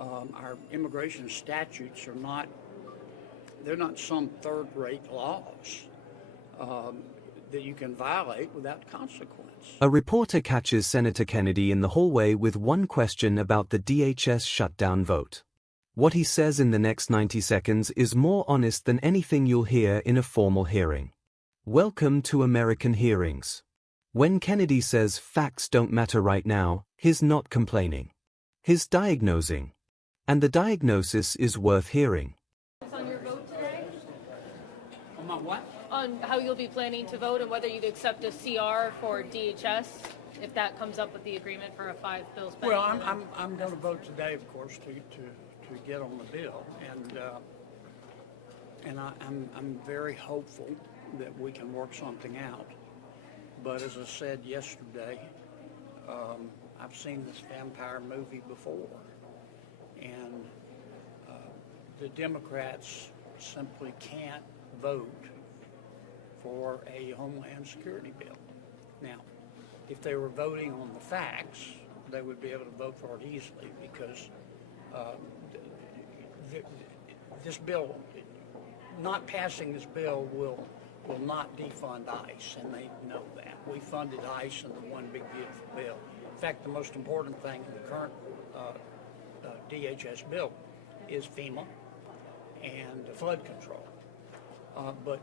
Our immigration statutes are not, they're not some third-rate laws that you can violate without consequence. A reporter catches Senator Kennedy in the hallway with one question about the DHS shutdown vote. What he says in the next 90 seconds is more honest than anything you'll hear in a formal hearing. Welcome to American hearings. When Kennedy says facts don't matter right now, he's not complaining. He's diagnosing. And the diagnosis is worth hearing. On your vote today? On my what? On how you'll be planning to vote and whether you'd accept a CR for DHS if that comes up with the agreement for a 5 bills pending. Well, I'm going to vote today, of course, to get on the bill, and I'm very hopeful that we can work something out. But as I said yesterday, I've seen this vampire movie before, and the Democrats simply can't vote for a Homeland Security bill. Now, if they were voting on the facts, they would be able to vote for it easily, because this bill, not passing this bill will not defund ICE, and they know that. We funded ICE in the One Big Beautiful Bill. In fact, the most important thing in the current DHS bill is FEMA and flood control. But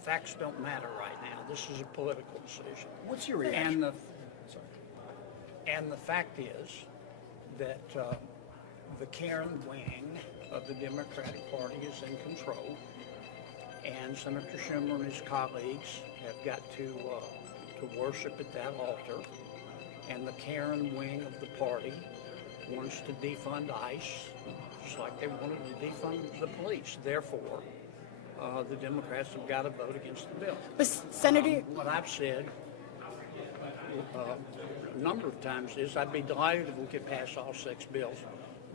facts don't matter right now. This is a political decision. What's your reaction? And the fact is that the Karen wing of the Democratic Party is in control, and Senator Schumer and his colleagues have got to worship at that altar. And the Karen wing of the party wants to defund ICE, just like they wanted to defund the police. Therefore, the Democrats have got to vote against the bill. But Senator, what I've said a number of times is I'd be delighted if we could pass all 6 bills,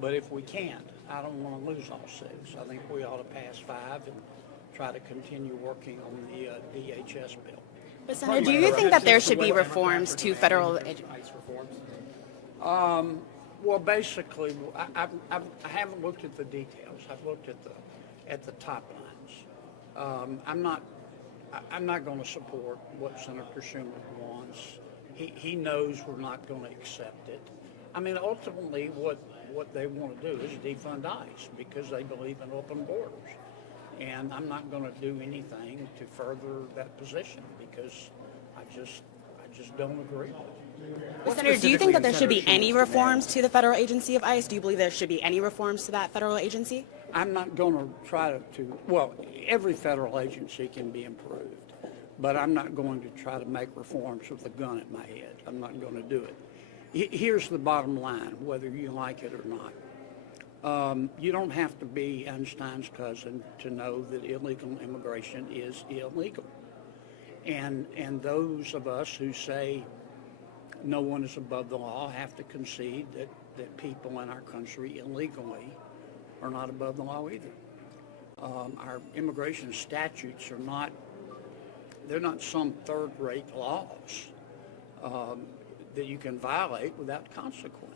but if we can't, I don't want to lose all 6. I think we ought to pass 5 and try to continue working on the DHS bill. but Senator, do you think that there should be reforms to federal ICE reforms? Well, basically, I haven't looked at the details. I've looked at the top lines. I'm not going to support what Senator Schumer wants. He knows we're not going to accept it. I mean, ultimately, what they want to do is defund ICE because they believe in open borders. And I'm not going to do anything to further that position because I just don't agree with it. Senator, do you think that there should be any reforms to the federal agency of ICE? Do you believe there should be any reforms to that federal agency? I'm not going to try to, well, every federal agency can be improved, but I'm not going to try to make reforms with a gun at my head. I'm not going to do it. Here's the bottom line, whether you like it or not. You don't have to be Einstein's cousin to know that illegal immigration is illegal. And those of us who say no one is above the law have to concede that people in our country illegally are not above the law either. Our immigration statutes are not, they're not some third-rate laws that you can violate without consequence.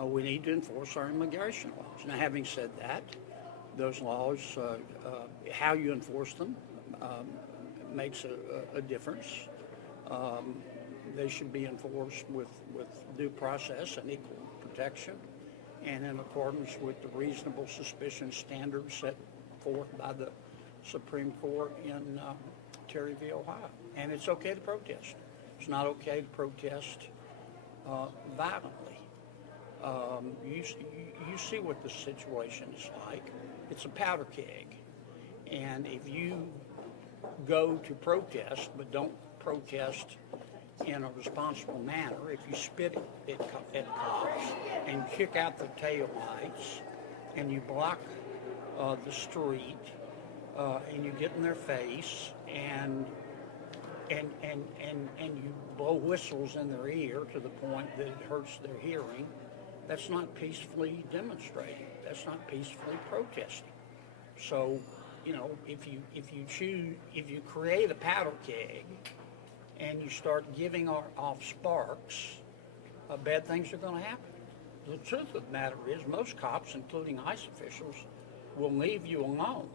We need to enforce our immigration laws. Now, having said that, those laws, how you enforce them makes a difference. They should be enforced with due process and equal protection, and in accordance with the reasonable suspicion standards set forth by the Supreme Court in Terry v. Ohio. And it's okay to protest. It's not okay to protest violently. You see what the situation is like. It's a powder keg. And if you go to protest but don't protest in a responsible manner, if you spit at cops and kick out the tail lights and you block the street and you get in their face and you blow whistles in their ear to the point that it hurts their hearing, that's not peacefully demonstrating. That's not peacefully protesting. So, you know, if you create a powder keg and you start giving off sparks, bad things are going to happen. the truth of the matter is most cops, including ICE officials, will leave you alone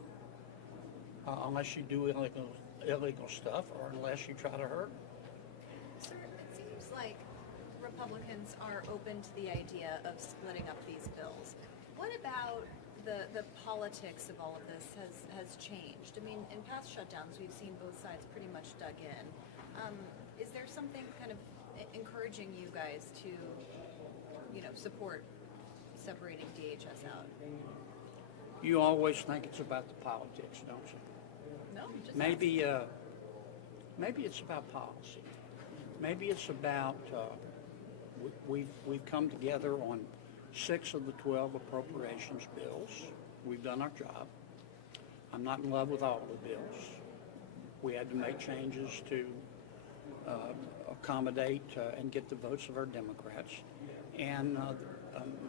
unless you do illegal stuff or unless you try to hurt them. Sir, it seems like Republicans are open to the idea of splitting up these bills. What about the politics of all of this has changed? I mean, in past shutdowns, we've seen both sides pretty much dug in. Is there something kind of encouraging you guys to, support separating DHS out? You always think it's about the politics, don't you? No, just Maybe it's about policy. Maybe it's about we've come together on 6 of the 12 appropriations bills. We've done our job. I'm not in love with all of the bills. We had to make changes to accommodate and get the votes of our Democrats. And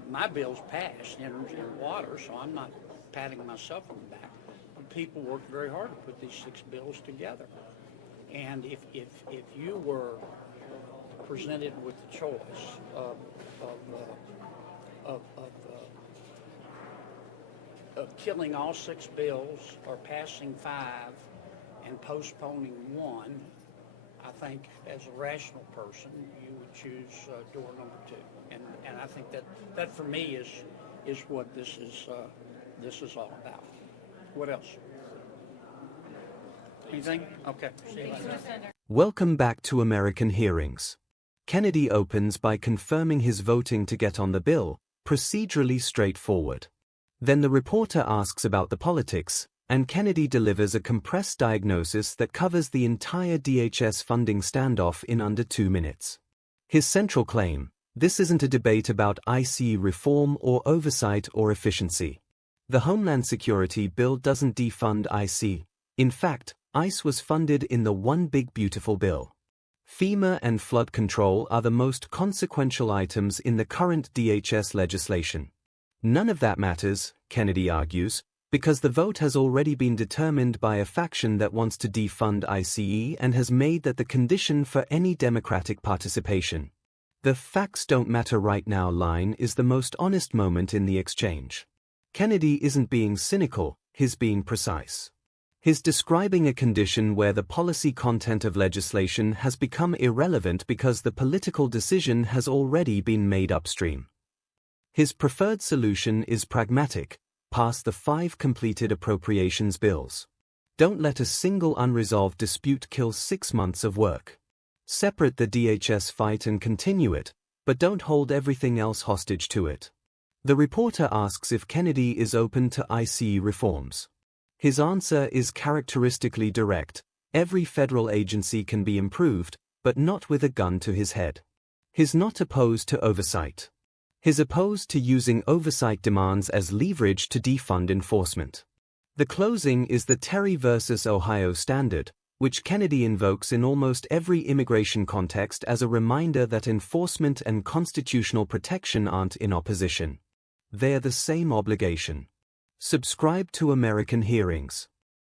my bill's passed, energy and water, so I'm not patting myself on the back. But people worked very hard to put these 6 bills together. And if you were presented with the choice of killing all 6 bills or passing 5 and postponing 1, I think as a rational person you would choose door number 2. And I think that for me is what this is all about. What else? Anything? Okay. See you later. Welcome back to American Hearings. Kennedy opens by confirming his voting to get on the bill, procedurally straightforward. Then the reporter asks about the politics, and Kennedy delivers a compressed diagnosis that covers the entire DHS funding standoff in under 2 minutes. His central claim: this isn't a debate about ICE reform or oversight or efficiency. The Homeland Security bill doesn't defund ICE. In fact, ICE was funded in the One Big Beautiful Bill. FEMA and flood control are the most consequential items in the current DHS legislation. None of that matters, Kennedy argues, because the vote has already been determined by a faction that wants to defund ICE and has made that the condition for any Democratic participation. The "facts don't matter right now" line is the most honest moment in the exchange. Kennedy isn't being cynical, he's being precise. He's describing a condition where the policy content of legislation has become irrelevant because the political decision has already been made upstream. His preferred solution is pragmatic: pass the 5 completed appropriations bills. Don't let a single unresolved dispute kill 6 months of work. Separate the DHS fight and continue it, but don't hold everything else hostage to it. The reporter asks if Kennedy is open to ICE reforms. His answer is characteristically direct: every federal agency can be improved, but not with a gun to his head. He's not opposed to oversight. He's opposed to using oversight demands as leverage to defund enforcement. The closing is the Terry versus Ohio standard, which Kennedy invokes in almost every immigration context as a reminder that enforcement and constitutional protection aren't in opposition. They're the same obligation. Subscribe to American Hearings.